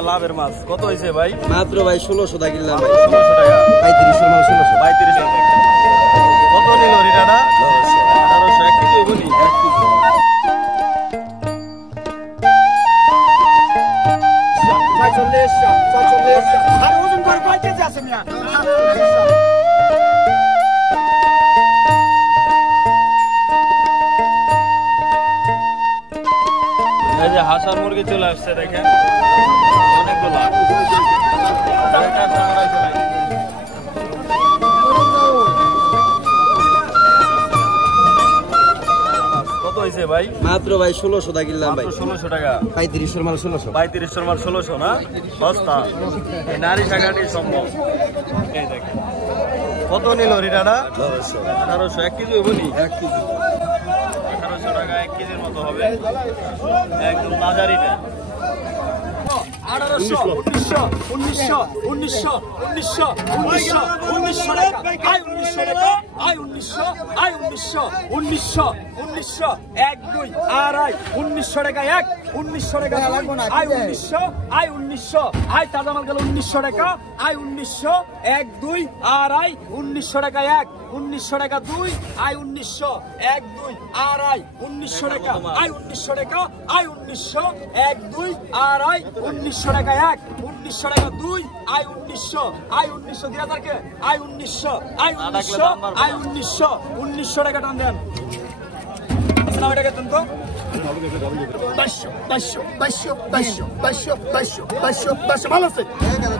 লাভের মাছ কত হয়েছে ভাই? মাত্র ভাই 1600 টাকা কিনলাম ভাই। 1600 টাকা। 3500 মাল 1600। 3500 টাকা। কত নিল রিটাটা? 1800 1 কেজি বলি 1 কেজি। 45 আর ওজন করে কয় কেজি আছে মিয়া? এই যে হাঁস আর মুরগি চলে আসছে দেখেন অনেকগুলা। কত হয়েছে ভাই? মাত্র ভাই 1600 টাকা কিনলাম ভাই। 1600 টাকা। 3500 মাল 1600। 3500 মাল 1600 না? সস্তা। এই নারী শাখাটি সম্ভব। এই দেখেন কত নিল রিটাটা? 1800 1 কেজি বলি 1 কেজি। 1800 টাকা 1 কেজির মতো হবে। একদম বাজারিটা। 1900 এক দুই আড়াই 1900 টাকা এক 1900 টাকা আই 1900 আই 1900 আই তাজা মাল গেল 1900 টাকা আই 1900 এক দুই আড়াই 1900 টাকা এক 1900 টাকা দুই আই 1900 এক দুই আড়াই 1900 টাকা আই 1900 টাকা আই 1900 এক দুই আড়াই 1900 টাকা এক 1900 টাকা দুই আই 1900 আই 1900 দিয়া থাকে আই 1900 আই 1900 আই 1900 1900 টাকা টান দেন না ওটা কেন তো 22 ভালো আছে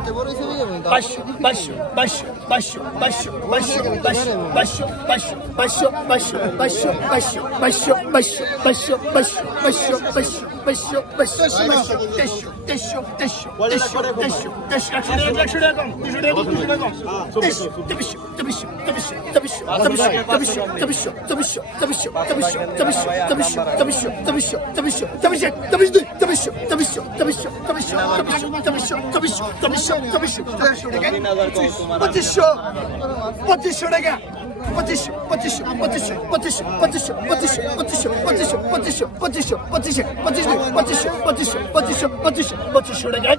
2500 টাকা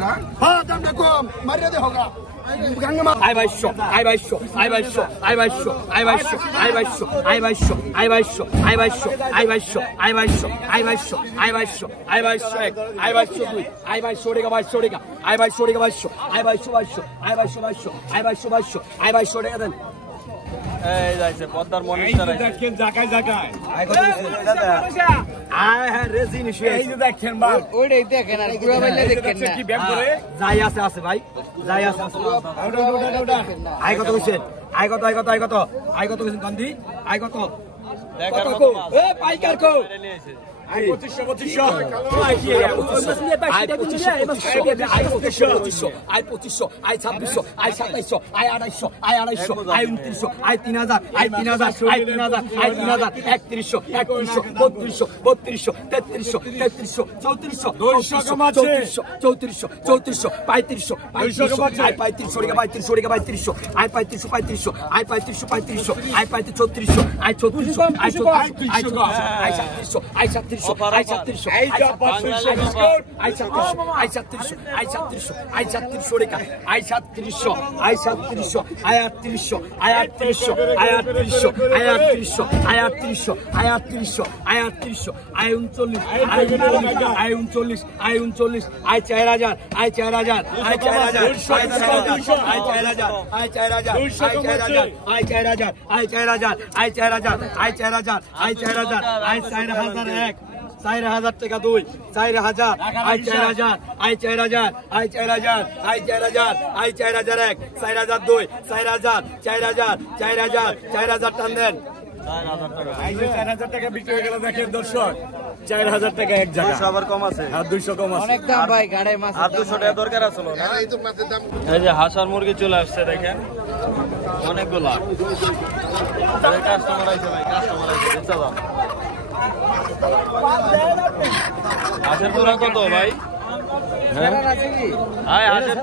2500 কম মারিয়া দে হোগা আই 2200 টাকা দেন এই যাইছে পদ্মার মনিস্টার দেখেন জায়গায় জায়গায় হ্যাঁ রেজিন এই যে দেখেন মাল ওইটাই দেখেন আর পুরো বাইলে দেখেন না কি ব্যাগ করে যাই আছে ভাই যাই আছে আই কত কইছেন আই কত কইছেন কান্দি আই কত দেখার কত মতো কো মাছ। এ পাইকার কো নিয়ে এসেছে। I 2500 I 2500 I 2600 I 2600 I 2600 I 2700 I 2800 I 2900 I 3000 I 3000 I 3000 I 3000 3100 3200 3300 3300 3400 3500 I 3500 I 3500 I 3500 I 3400 I 3400 I 3400 I 3700 I 3700 I 3700 I 3700 টাকা I 3700 I 3700 I 3800 I 3800 I 3800 I 3800 I 3800 I 3800 I 3800 I 39 I 39 I 39 I 39 I 4000 I 4000 I 4000 I 4000 I 4000 I 4000 I 4000 I 4000 I 4000 I 4000 I 4000 I 4001 4000 টাকা দুই 4000 I 4000 I 4000 I 4000 I 4000 I 4001 4000 দুই 4000 4000 4000 4000 টান দেন 4000 টাকা। এই যে 4000 টাকা বিক্রি হয়ে গেল দেখেন দর্শক 4000 টাকা এক জায়গা 200 আবার কম আছে। আর 200 কম আছে অনেক দাম ভাই গাড়ে মাছ আর 200 টাকা দরকার আছিল না? এই যে হাঁস আর মুরগি চলে আসছে দেখেন অনেকগুলা। কাস্টমার আইছে ভাই, কাস্টমার আইছে বেচা দাও। হাঁসের পুরা কত ভাই? হ্যাঁ আছে কি আয় হাঁসের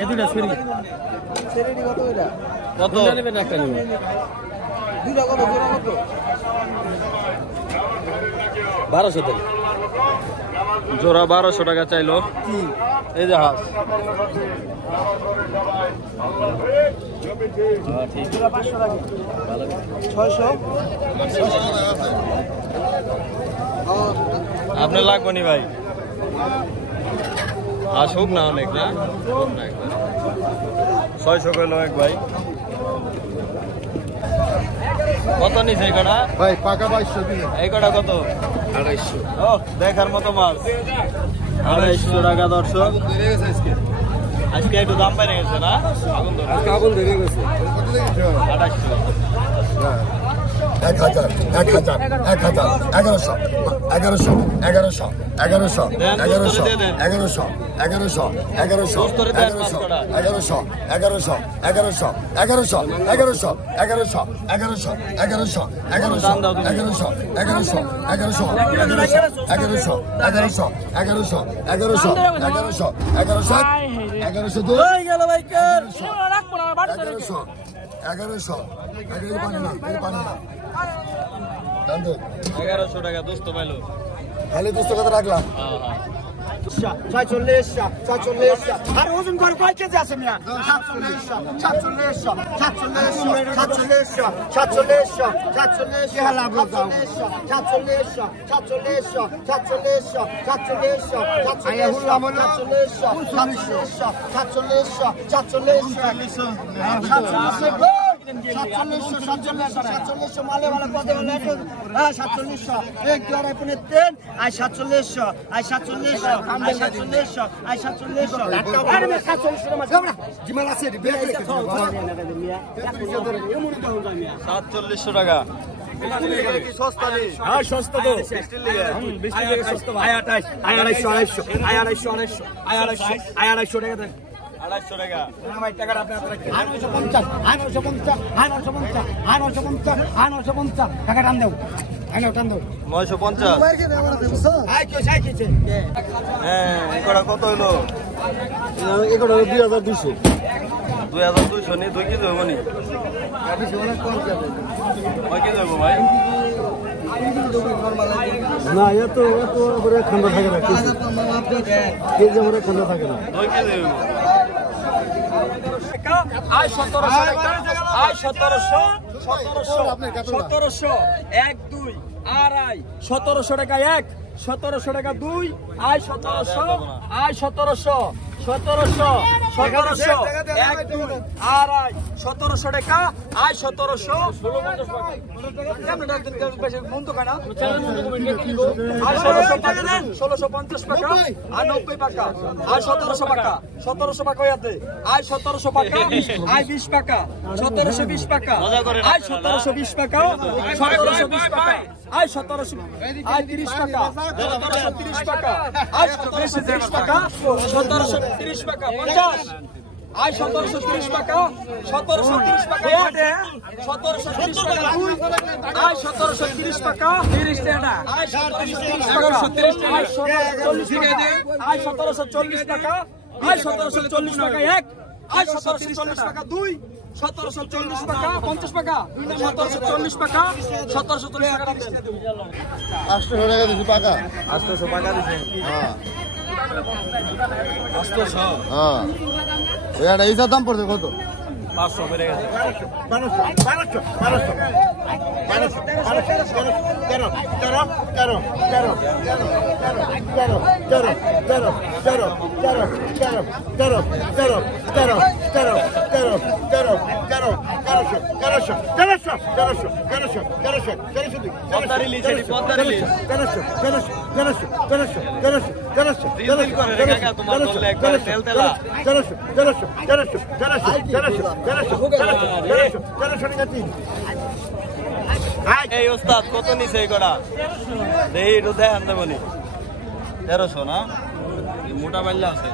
এই দুইটা ছুরি সেরেডি কত এটা কত? নেবেন একটা নেবেন 1200 টাকা জোড়া 1200 টাকা চাইলো এই যে হাঁস ঠিক 500 টাকা 600 আপনি লাগবে নি ভাই আসুক না অনেক না 600 কইলো এক ভাই কত নিছে এই কটা ভাই পাকা 2200 দিন এই কটা কত 250 ও দেখার মতো মাছ 250 টাকা দর্শক আজকে একটু দাম বেড়ে গেছে না আগুন ধরে গেছে 1100 টাকা দোস্ত পাইলো খালি 200 টাকা রাখলাম 46 আর ওজন করে কয় কেজি আছে মিয়া 47 মালে মালে পদে বলে 47 এক জোড়ায় পুনে 3 আর 47 আর 47 আরে মে 47 মাছ গাবড়া জিমাল আছে বেলে 4700 টাকা সস্তা নেই সস্তা তো বৃষ্টি লেগে সস্তা আয় 28 আয় 250 আয় 250 টাকা দেন 250 টাকা ভাই টাকাটা আপনি আপনারা 950 টাকা টান দাও টান দাও 950 আয় কি হ্যাঁ এগুলা কত হলো এগুলো 2200 2200 নি 2 কেজি হবে নি কয় কেজি হবে ভাই না এত বড় ঠান্ডা থাকে না কেজি বড় ঠান্ডা থাকে না 2 কেজি হবে আয় 1700 টাকা আয় 1700 1 2 আড়াই 1700 টাকা 1 1700 টাকা 2 আয় 1700 আয় 1700 1 2 আড়াই 1700 টাকা আয় 1700 কেমন ডাকতেন বন্ধু কানা আয় 1650 টাকা আর 90 টাকা আয় 1700 টাকা 1700 টাকা হইতে আয় 1700 টাকা আয় 20 টাকা 1720 টাকা আয় 1720 টাকা 1720 টাকা আয় 1700 আয় 30 টাকা 1730 টাকা আয় 1730 টাকা 1730 টাকা 50 আয় 1730 টাকা 1730 টাকা 1730 টাকা আয় 1730 টাকা 30 টাকা আয় 1730 টাকা আয় 1740 টাকা আয় 1740 টাকা 1 আয় 1740 টাকা 2 1740 টাকা 50 টাকা 1740 টাকা 1740 টাকা দেন 800 টাকা দিছি পাকা 800 টাকা দিছেন হ্যাঁ 800 হ্যাঁ ওইটা এইটা দাম পড়ছে কত 500 বেড়ে গেছে এই ওস্তাদ কত নিছে এই কটা দেই একটু দেখান দেবনি 1300 না মোটা বাইল্লা আছে